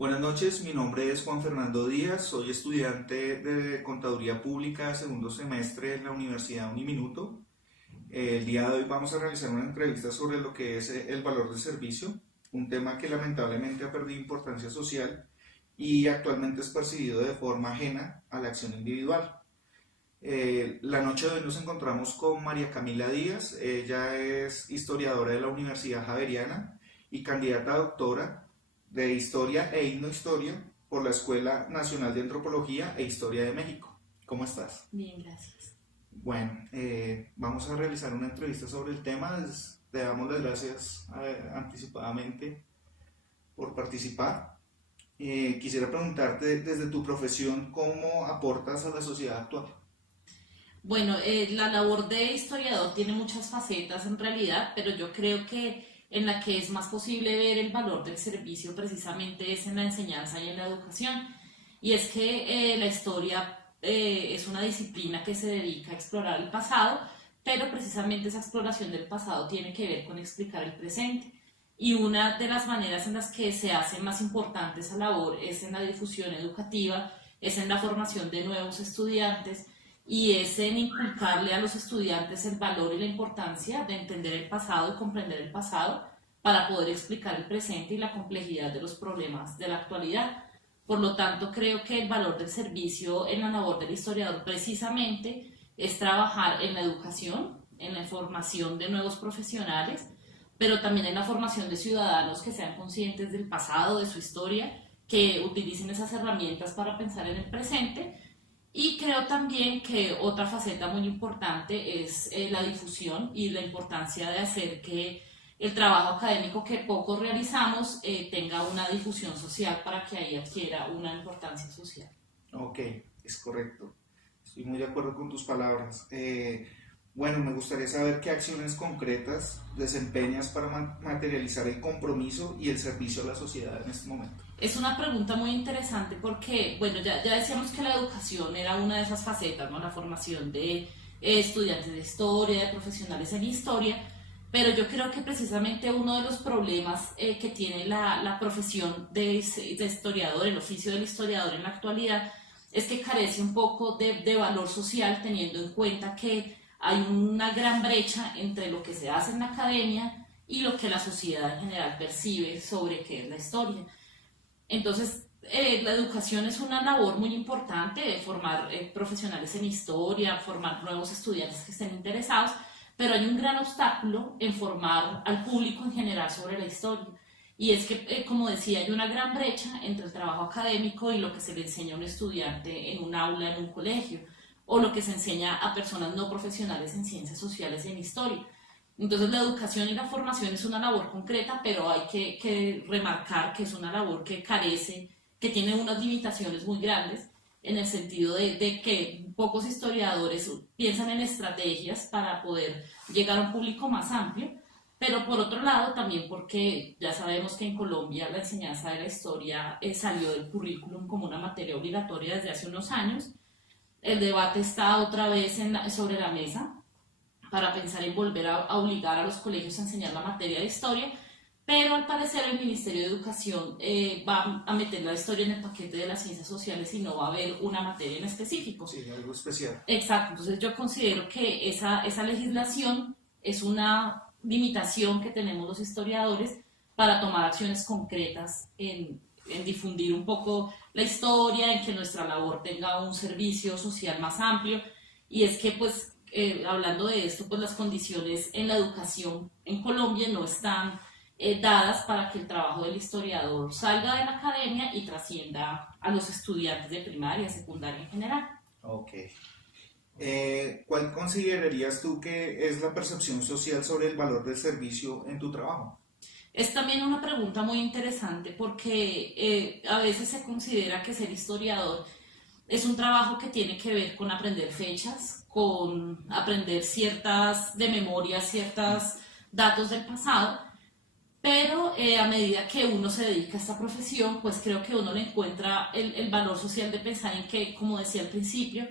Buenas noches, mi nombre es Juan Fernando Díaz, soy estudiante de Contaduría Pública segundo semestre en la Universidad Uniminuto. El día de hoy vamos a realizar una entrevista sobre lo que es el valor del servicio, un tema que lamentablemente ha perdido importancia social y actualmente es percibido de forma ajena a la acción individual. La noche de hoy nos encontramos con María Camila Díaz. Ella es historiadora de la Universidad Javeriana y candidata a doctora de Historia e Etnohistoria por la Escuela Nacional de Antropología e Historia de México. ¿Cómo estás? Bien, gracias. Bueno, vamos a realizar una entrevista sobre el tema. Te damos las gracias anticipadamente por participar. Quisiera preguntarte desde tu profesión, ¿cómo aportas a la sociedad actual? Bueno, la labor de historiador tiene muchas facetas en realidad, pero yo creo que en la que es más posible ver el valor del servicio precisamente es en la enseñanza y en la educación. Y es que la historia es una disciplina que se dedica a explorar el pasado, pero precisamente esa exploración del pasado tiene que ver con explicar el presente. Y una de las maneras en las que se hace más importante esa labor es en la difusión educativa, es en la formación de nuevos estudiantes y es en inculcarle a los estudiantes el valor y la importancia de entender el pasado y comprender el pasado para poder explicar el presente y la complejidad de los problemas de la actualidad. Por lo tanto, creo que el valor del servicio en la labor del historiador precisamente es trabajar en la educación, en la formación de nuevos profesionales, pero también en la formación de ciudadanos que sean conscientes del pasado, de su historia, que utilicen esas herramientas para pensar en el presente. Y creo también que otra faceta muy importante es la difusión y la importancia de hacer que el trabajo académico que poco realizamos tenga una difusión social para que ahí adquiera una importancia social. Ok, es correcto. Estoy muy de acuerdo con tus palabras. Bueno, me gustaría saber qué acciones concretas desempeñas para materializar el compromiso y el servicio a la sociedad en este momento. Es una pregunta muy interesante porque, bueno, ya decíamos que la educación era una de esas facetas, ¿no? La formación de estudiantes de historia, de profesionales en historia, pero yo creo que precisamente uno de los problemas que tiene la profesión de historiador, el oficio del historiador en la actualidad, es que carece un poco de valor social teniendo en cuenta que hay una gran brecha entre lo que se hace en la academia y lo que la sociedad en general percibe sobre qué es la historia. Entonces, la educación es una labor muy importante de formar profesionales en historia, formar nuevos estudiantes que estén interesados, pero hay un gran obstáculo en formar al público en general sobre la historia. Y es que, como decía, hay una gran brecha entre el trabajo académico y lo que se le enseña a un estudiante en un aula, en un colegio, o lo que se enseña a personas no profesionales en ciencias sociales y en historia. Entonces la educación y la formación es una labor concreta, pero hay que remarcar que es una labor que carece, que tiene unas limitaciones muy grandes, en el sentido de que pocos historiadores piensan en estrategias para poder llegar a un público más amplio, pero por otro lado también porque ya sabemos que en Colombia la enseñanza de la historia salió del currículum como una materia obligatoria desde hace unos años. El debate está otra vez sobre la mesa para pensar en volver a obligar a los colegios a enseñar la materia de historia, pero al parecer el Ministerio de Educación va a meter la historia en el paquete de las ciencias sociales y no va a haber una materia en específico. Sí, algo especial. Exacto, entonces yo considero que esa legislación es una limitación que tenemos los historiadores para tomar acciones concretas en difundir un poco la historia, en que nuestra labor tenga un servicio social más amplio. Y es que, pues, hablando de esto, pues las condiciones en la educación en Colombia no están dadas para que el trabajo del historiador salga de la academia y trascienda a los estudiantes de primaria, secundaria en general. Ok. ¿Cuál considerarías tú que es la percepción social sobre el valor del servicio en tu trabajo? Es también una pregunta muy interesante porque a veces se considera que ser historiador es un trabajo que tiene que ver con aprender fechas, con aprender ciertas de memoria, ciertos datos del pasado, pero a medida que uno se dedica a esta profesión, pues creo que uno le encuentra el valor social de pensar en que, como decía al principio,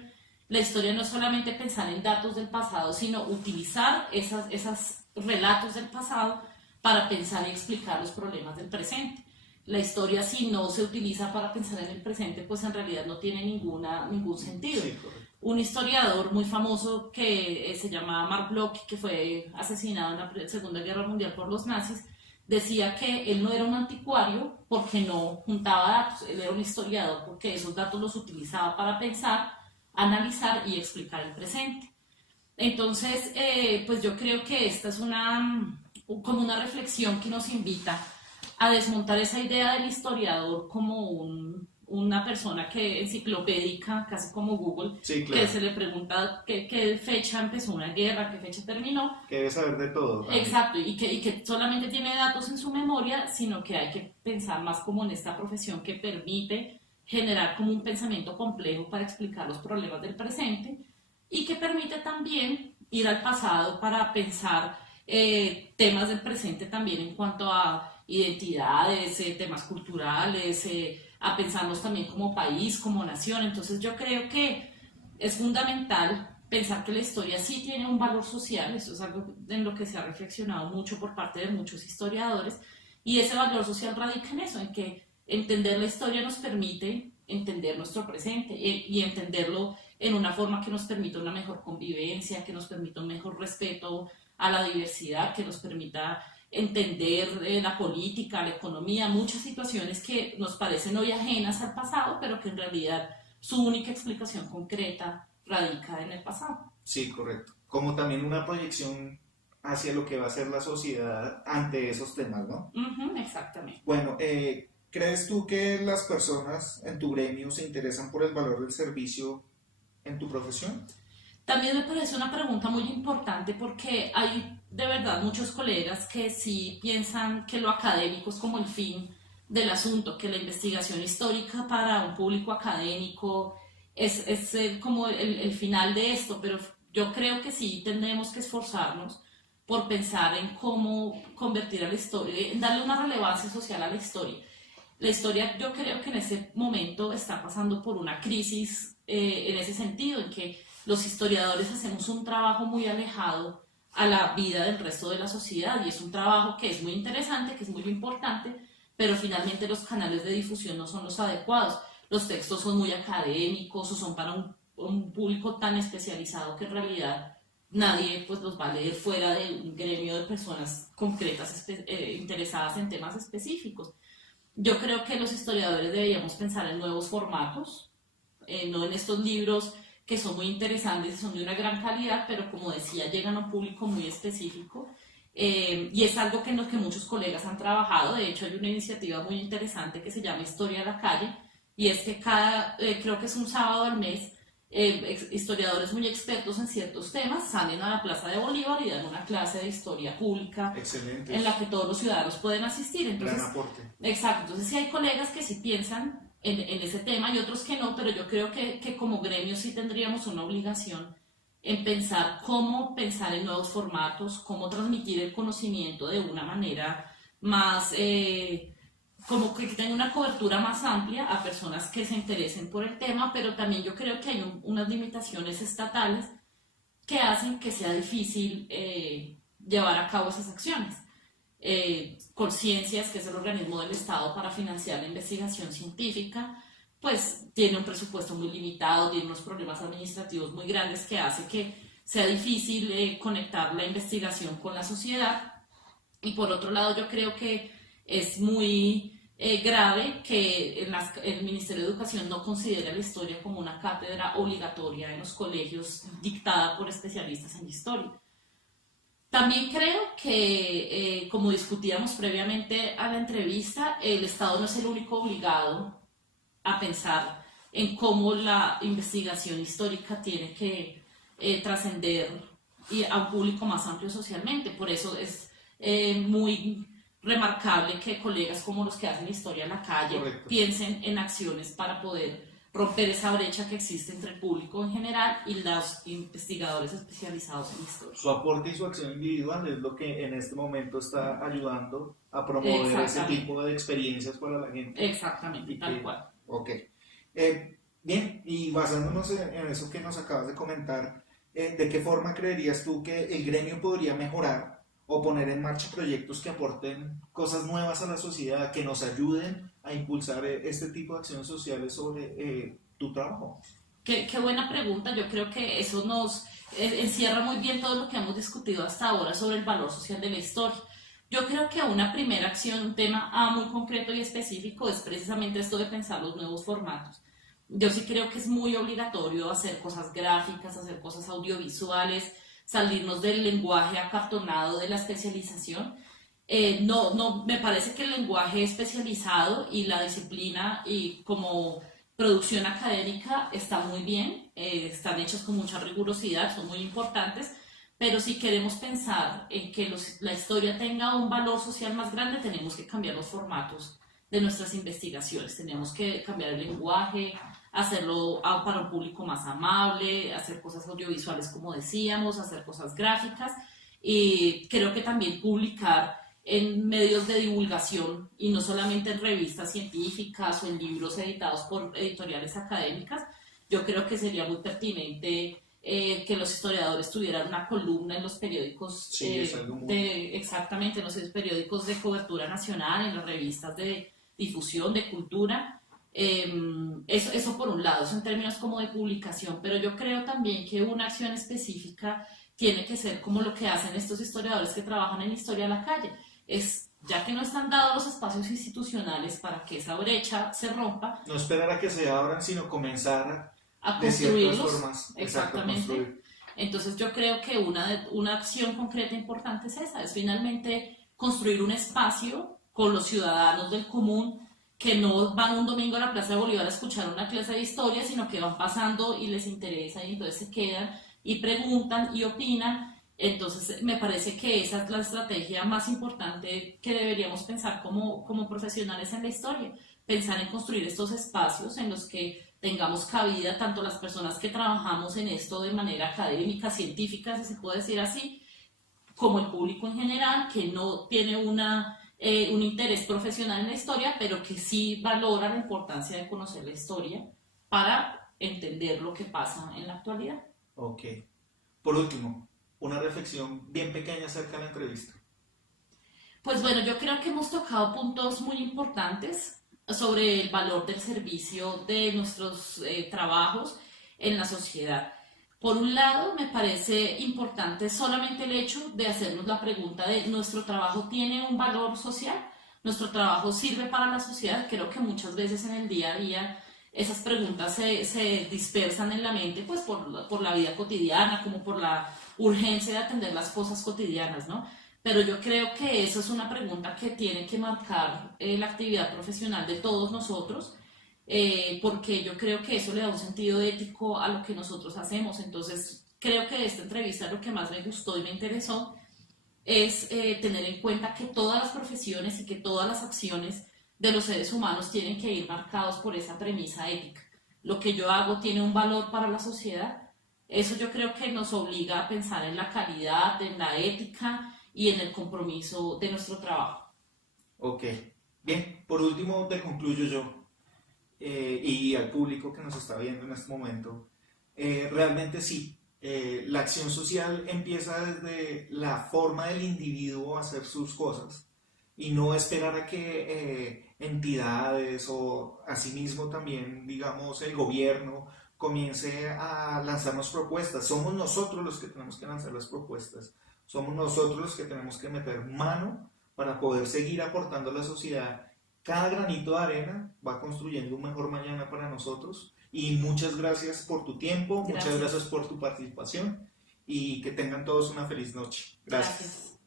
la historia no es solamente pensar en datos del pasado, sino utilizar esos relatos del pasado para pensar y explicar los problemas del presente. la historia, si no se utiliza para pensar en el presente, pues en realidad no tiene ningún sentido. Sí, correcto. Un historiador muy famoso que se llama Mark Bloch, que fue asesinado en la Segunda Guerra Mundial por los nazis, decía que él no era un anticuario porque no juntaba datos, él era un historiador porque esos datos los utilizaba para pensar, analizar y explicar el presente. Entonces, pues yo creo que esta es como una reflexión que nos invita a desmontar esa idea del historiador como una persona que enciclopédica, casi como Google, Sí, claro. que se le pregunta qué fecha empezó una guerra, qué fecha terminó. Que debe saber de todo también. Exacto, y que solamente tiene datos en su memoria, sino que hay que pensar más como en esta profesión que permite generar como un pensamiento complejo para explicar los problemas del presente y que permite también ir al pasado para pensar temas del presente también en cuanto a identidades, temas culturales, a pensarnos también como país, como nación. Entonces yo creo que es fundamental pensar que la historia sí tiene un valor social, eso es algo en lo que se ha reflexionado mucho por parte de muchos historiadores, y ese valor social radica en eso, en que entender la historia nos permite entender nuestro presente y entenderlo en una forma que nos permita una mejor convivencia, que nos permita un mejor respeto a la diversidad, que nos permita entender la política, la economía, muchas situaciones que nos parecen hoy ajenas al pasado, pero que en realidad su única explicación concreta radica en el pasado. Sí, correcto. Como también una proyección hacia lo que va a ser la sociedad ante esos temas, ¿no? Exactamente. Bueno, ¿crees tú que las personas en tu gremio se interesan por el valor del servicio en tu profesión? También me parece una pregunta muy importante porque hay de verdad muchos colegas que sí piensan que lo académico es como el fin del asunto, que la investigación histórica para un público académico es como el final de esto, pero yo creo que sí tendremos que esforzarnos por pensar en cómo convertir a la historia, en darle una relevancia social a la historia. La historia yo creo que en ese momento está pasando por una crisis en ese sentido, en que los historiadores hacemos un trabajo muy alejado a la vida del resto de la sociedad y es un trabajo que es muy interesante, que es muy importante, pero finalmente los canales de difusión no son los adecuados. Los textos son muy académicos o son para un público tan especializado que en realidad nadie pues los va a leer fuera de un gremio de personas concretas interesadas en temas específicos. Yo creo que los historiadores deberíamos pensar en nuevos formatos, no en estos libros que son muy interesantes y son de una gran calidad, pero como decía, llegan a un público muy específico. Y es algo que en lo que muchos colegas han trabajado. De hecho, hay una iniciativa muy interesante que se llama Historia a la Calle, y es que creo que es un sábado al mes, historiadores muy expertos en ciertos temas salen a la Plaza de Bolívar y dan una clase de historia pública. Excelente. En la que todos los ciudadanos pueden asistir. Entonces, gran aporte. Exacto, entonces sí hay colegas que sí piensan en ese tema y otros que no, pero yo creo que como gremio sí tendríamos una obligación en pensar cómo pensar en nuevos formatos, cómo transmitir el conocimiento de una manera más, como que tenga una cobertura más amplia a personas que se interesen por el tema, pero también yo creo que hay unas limitaciones estatales que hacen que sea difícil llevar a cabo esas acciones. Conciencias, que es el organismo del Estado para financiar la investigación científica, pues tiene un presupuesto muy limitado, tiene unos problemas administrativos muy grandes que hace que sea difícil conectar la investigación con la sociedad. Y por otro lado, yo creo que es muy grave que el Ministerio de Educación no considere la historia como una cátedra obligatoria en los colegios dictada por especialistas en historia. También creo que, como discutíamos previamente a la entrevista, el Estado no es el único obligado a pensar en cómo la investigación histórica tiene que trascender a un público más amplio socialmente. Por eso es muy remarcable que colegas como los que hacen historia en la calle Correcto. piensen en acciones para poder romper esa brecha que existe entre el público en general y los investigadores especializados en historia. Su aporte y su acción individual es lo que en este momento está ayudando a promover ese tipo de experiencias para la gente. Exactamente, tal cual. Ok. Bien, y basándonos en eso que nos acabas de comentar, ¿de qué forma creerías tú que el gremio podría mejorar o poner en marcha proyectos que aporten cosas nuevas a la sociedad, que nos ayuden a impulsar este tipo de acciones sociales sobre tu trabajo? Qué buena pregunta. Yo creo que eso nos encierra muy bien todo lo que hemos discutido hasta ahora sobre el valor social de la historia. Yo creo que una primera acción, un tema muy concreto y específico, es precisamente esto de pensar los nuevos formatos. Yo sí creo que es muy obligatorio hacer cosas gráficas, hacer cosas audiovisuales, salirnos del lenguaje acartonado de la especialización. No, me parece que el lenguaje especializado y la disciplina y como producción académica está muy bien, están hechas con mucha rigurosidad, son muy importantes, pero si queremos pensar en que la historia tenga un valor social más grande, tenemos que cambiar los formatos de nuestras investigaciones, tenemos que cambiar el lenguaje, hacerlo para un público más amable, hacer cosas audiovisuales como decíamos, hacer cosas gráficas y creo que también publicar en medios de divulgación y no solamente en revistas científicas o en libros editados por editoriales académicas. Yo creo que sería muy pertinente que los historiadores tuvieran una columna en los periódicos, Sí, es algo muy... exactamente, en los periódicos de cobertura nacional, en las revistas de difusión, de cultura. Eso por un lado, eso en términos como de publicación, pero yo creo también que una acción específica tiene que ser como lo que hacen estos historiadores que trabajan en historia a la calle. Es, ya que no están dados los espacios institucionales para que esa brecha se rompa, No esperar a que se abran, sino comenzar a de ciertas construirlos. formas. Exactamente. Construir. Entonces yo creo que una acción concreta importante es esa, es finalmente construir un espacio con los ciudadanos del común que no van un domingo a la Plaza de Bolívar a escuchar una clase de historia, sino que van pasando y les interesa y entonces se quedan y preguntan y opinan. Entonces me parece que esa es la estrategia más importante que deberíamos pensar como profesionales en la historia, pensar en construir estos espacios en los que tengamos cabida tanto las personas que trabajamos en esto de manera académica, científica, si se puede decir así, como el público en general, que no tiene un interés profesional en la historia, pero que sí valora la importancia de conocer la historia para entender lo que pasa en la actualidad. Ok. Por último, una reflexión bien pequeña acerca de la entrevista. Pues bueno, yo creo que hemos tocado puntos muy importantes sobre el valor del servicio de nuestros trabajos en la sociedad. Por un lado, me parece importante solamente el hecho de hacernos la pregunta de ¿nuestro trabajo tiene un valor social? ¿Nuestro trabajo sirve para la sociedad? Creo que muchas veces en el día a día esas preguntas se dispersan en la mente pues por la vida cotidiana, como por la urgencia de atender las cosas cotidianas, ¿no? Pero yo creo que eso es una pregunta que tiene que marcar la actividad profesional de todos nosotros, porque yo creo que eso le da un sentido ético a lo que nosotros hacemos. Entonces, creo que de esta entrevista lo que más me gustó y me interesó es tener en cuenta que todas las profesiones y que todas las acciones de los seres humanos tienen que ir marcados por esa premisa ética. Lo que yo hago tiene un valor para la sociedad. Eso yo creo que nos obliga a pensar en la calidad, en la ética y en el compromiso de nuestro trabajo. Ok. Bien, por último te concluyo yo. Y al público que nos está viendo en este momento, realmente sí, la acción social empieza desde la forma del individuo a hacer sus cosas y no esperar a que entidades o asimismo también, digamos, el gobierno comience a lanzarnos propuestas. Somos nosotros los que tenemos que lanzar las propuestas, somos nosotros los que tenemos que meter mano para poder seguir aportando a la sociedad. Cada granito de arena va construyendo un mejor mañana para nosotros y muchas gracias por tu tiempo, muchas gracias por tu participación y que tengan todos una feliz noche. Gracias.